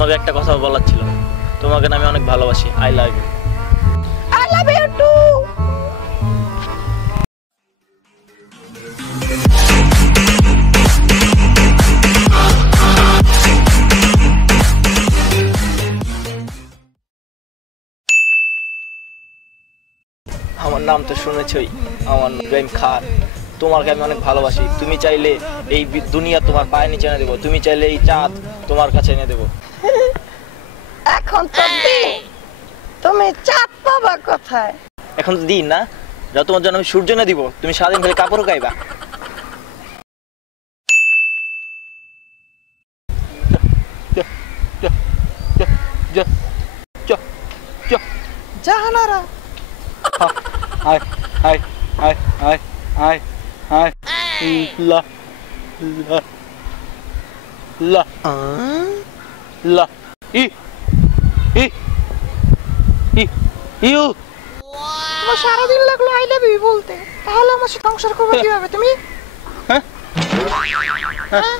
তোমাকে একটা কথা বলার ছিল, তোমাকে না আমি অনেক ভালোবাসি। I love you. I love you too. আমার নাম তো শুনেছই, আমার প্রেম খান। তোমাকে আমি অনেক ভালোবাসি। তুমি চাইলে এই দুনিয়া তোমার পায়ে নিচে এনে দেবো, তুমি চাইলে এই চাঁদ তোমার কাছে এনে দেবো। এখন তো দিন, তুমি চাঁদ পাবা কোথায়? এখন তো দিন না, যা তোমার জন্য আমি সূর্য এনে দিব, তুমি সারাদিন খালি কাপড় গাইবা। জাহানারা হাই হাই হাই হাই হাই হাই লা লা লা লা ই ই ই ইউ। তোমার সারাদিন লাগলো আই লাভ ইউ বলতে, তাহলে আমার সাথে সংসার করবে কিভাবে তুমি? হ্যাঁ হ্যাঁ?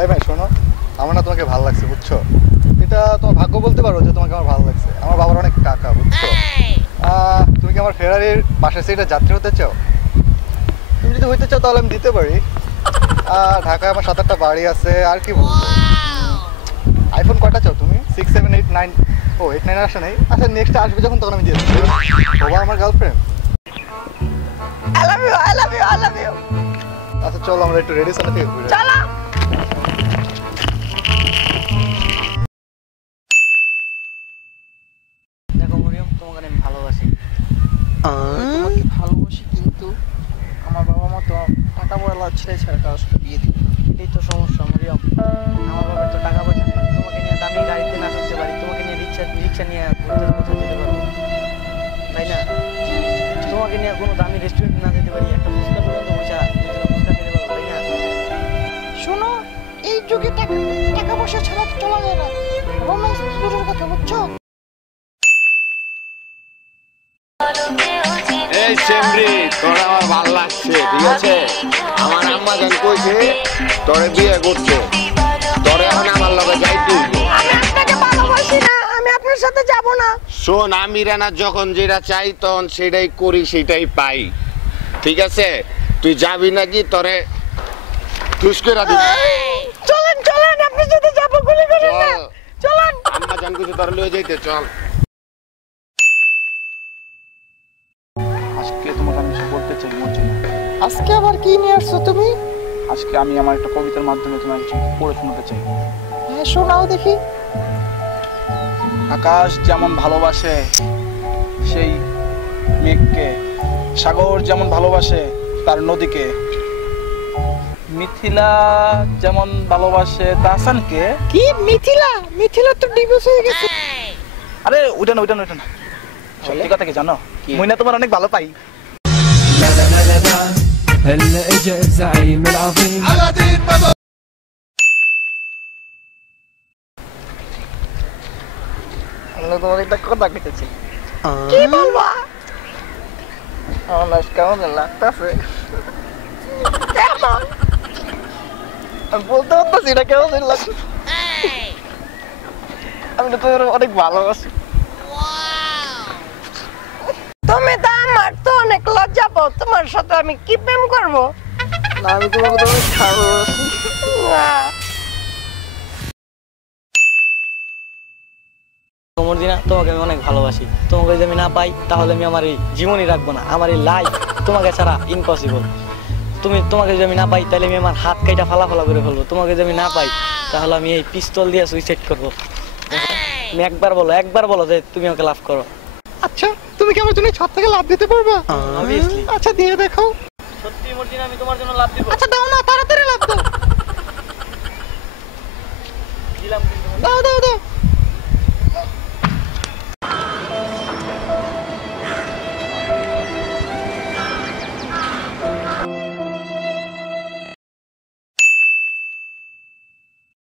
এই ভাই শোনো, আমার না তোমাকে ভালো লাগছে বুঝছো। এটা তোমার ভাগ্য বলতে পারো যে তোমাকে আমার ভালো লাগছে। আমার বাবার অনেক টাকা বুঝছো। তুমি কি আমার ফেরারির পাশের সিটে যাত্রী হতে চাও? তুমি যদি হইতে চাও তাহলে আমি দিতে পারি। ঢাকায় আমার 7-8টা বাড়ি আছে। আর কি বলবো, আইফোন কয়টা চাও তুমি? 6, 7, 8, 9? ও 8, 9 আসে নাই। আচ্ছা নেক্সট আসবে যখন তখন আমি দিয়ে দেবো। বাবা আমার girlfriend. I love you, I love you, I love you. আচ্ছা চলো আমরা একটু রেডি সাথে থেকে ঘুরে আসি। চলো। দেখো মরিয়ম, তোমাকে আমি ভালোবাসি। তোমাকে ভালোবাসি, কিন্তু আমার বাবা মা তো টাকা পয়সা ছেড়ে ছাড়া কারোর সাথে বিয়ে দিবে। এই তো সমস্যা মরিয়ম, আমার বাবার তো টাকা পয়সা নেই। তোমাকে নিয়ে দামি গাড়িতে না চলতে পারি, তোমাকে নিয়ে রিক্সা নিয়ে কোথাও যেতে পারবো, তাই না? তোমাকে নিয়ে কোনো দামি রেস্টুরেন্টে না যেতে পারি, একটা ফুচকা পর্যন্ত বসা ফুচকা খেতে পারবো, তাই না? শোনো, এই যুগে টাকা পয়সা ছাড়া তো চলা যায় না। রোম্যান্স দূরের কথা, বুঝছো? এই সেমরি, তোর আমার ভালো লাগছে, ঠিক আছে? আমার আম্মা জান কইছে তোরে বিয়ে করছে, তোরে এখন আমার লগে যাইতে হইব। আমি আপনাকে ভালোবাসি না, আমি আপনার সাথে যাব না। শোন, আমি রানা যখন যেটা চাই তখন সেটাই করি, সেটাই পাই, ঠিক আছে? তুই যাবি নাকি তোরে টুস করে দিবি। চলেন চলেন, আপনার সাথে যাবো, গুলি করেন না। চল। চলেন। আম্মা জান কইছে তোরে লয়ে যাইতে, চল। আজকে তোমাকে আমি কিছু বলতে চাই মর্জিনা। আজকে আবার কি নিয়ে আসছো তুমি? আজকে আমি আমার একটা কবিতার মাধ্যমে তোমাকে কিছু পড়ে শোনাতে চাই। হ্যাঁ শোনাও দেখি। আকাশ যেমন ভালোবাসে সেই মেঘকে, সাগর যেমন ভালোবাসে তার নদীকে, মিথিলা যেমন ভালোবাসে তাহসানকে। কি মিথিলা? মিথিলা তো ডিভোর্স হয়ে গেছে। আরে ওইটা না, ওইটা না, ওইটা না। সত্যি কথা কি জানো? মুইনা তোমার অনেক ভালো পাই। هلا اجا الزعيم العظيم আমি তোমার একটা কথা কইতেছি। কি বলবা? আমার লাশ কেমন লাগতেছে কেমন? আমি বলতে পারতেছি এটা কেমন লাগছে। আমি তো তোমার অনেক ভালোবাসি। তুমি তো আমার তো অনেক লজ্জা পাও, তোমার সাথে আমি কি প্রেম করবো? না আমি তোমাকে অনেক ভালোবাসি। মর্জিনা, তোমাকে আমি অনেক ভালোবাসি। তোমাকে যদি আমি না পাই তাহলে আমি আমার এই জীবনই রাখবো না, আমার এই লাইফ তোমাকে ছাড়া ইম্পসিবল। তোমাকে যদি আমি না পাই তাহলে আমি আমার হাত কাইটা ফালা করে ফেলবো। তোমাকে যদি আমি না পাই তাহলে আমি এই পিস্তল দিয়ে সুইসাইড করবো। তুমি একবার বলো যে তুমি আমাকে লাভ করো। আচ্ছা তুমি কি আমার জন্য ছাদ থেকে লাফ দিতে পারবা? অবভিয়াসলি। আচ্ছা দিয়ে দেখো। সত্যি মর্জিনা, আমি তোমার জন্য লাভ দিব। আচ্ছা দাও না, তাড়াতাড়ি লাফ দাও। দিলাম কিন্তু। দাও দাও দাও।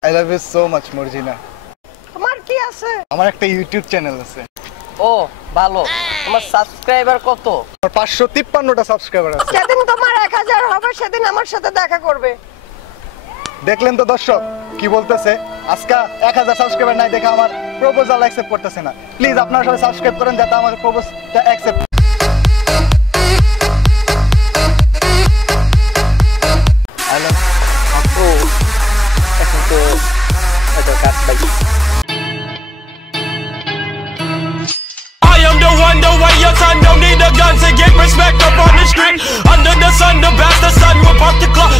I love you so much Marjina. তোমার কি আছে? আমার একটা ইউটিউব চ্যানেল আছে। ও ভালো। তোমার সাবস্ক্রাইবার কত? আমার 553টা সাবস্ক্রাইবার আছে। যেদিন তোমার 1000 হবে সেদিন আমার সাথে দেখা করবে। দেখলেন তো দর্শক কি বলতেছে, আজকে 1000 সাবস্ক্রাইবার নাই দেখে আমার প্রপোজাল অ্যাকসেপ্ট করতেছে না। প্লিজ আপনারা সবাই সাবস্ক্রাইব করেন যাতে আমার প্রপোজটা অ্যাকসেপ্ট। হ্যালো আপু, এখন তো এটা কাট বাই। I am the one, the way your son don't need a gun to get respect up on the street. Under the sun, the bastard son will pop the clock.